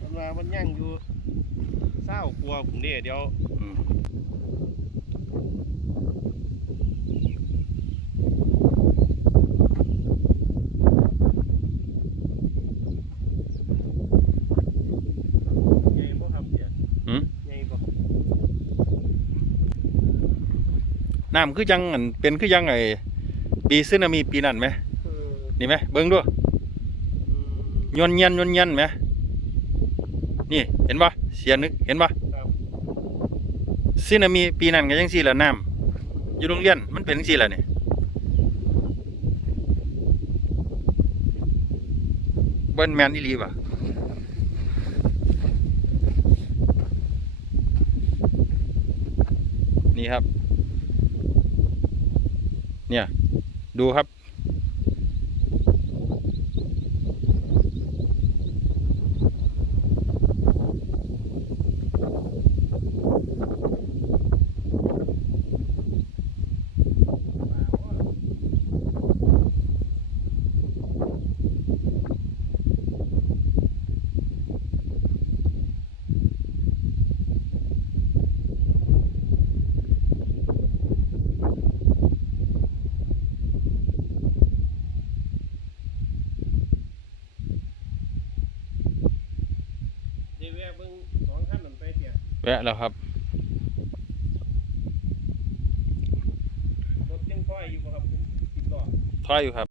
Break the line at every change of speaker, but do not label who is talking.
มันว่ามันย่างอยู่เศร้ากลัวผมเนี่ยเดี๋ยว
อืม
ใหญ่บ่ทำเสีย
หืม
ใหญ่บ่
น้ำคือยังอันเป็นคือยังไอ้ปีซึนามิปีนั้นไหม
เออ
นี่ไหมเบิ่งดู
อืม
ยนเย็นยนเย็นไหมนี่เห็นปะเสียนึกเห็นปะ
ครับ
ซึนามิปีนั้นก็ยังสี่ละน้ำอยู่โรงเรียนมันเป็นจังสี่ละนี่เบิ้นแมนอีหลีป่ะนี่ครับ เนี่ย ดูครับ
แวะเบิ่งสองขั้นนั่นไปเสีย
แวะแล้วครับ
รถยังค่อยอยู่บ่ครับผมคิดรอ
ถอยอยู่ครับ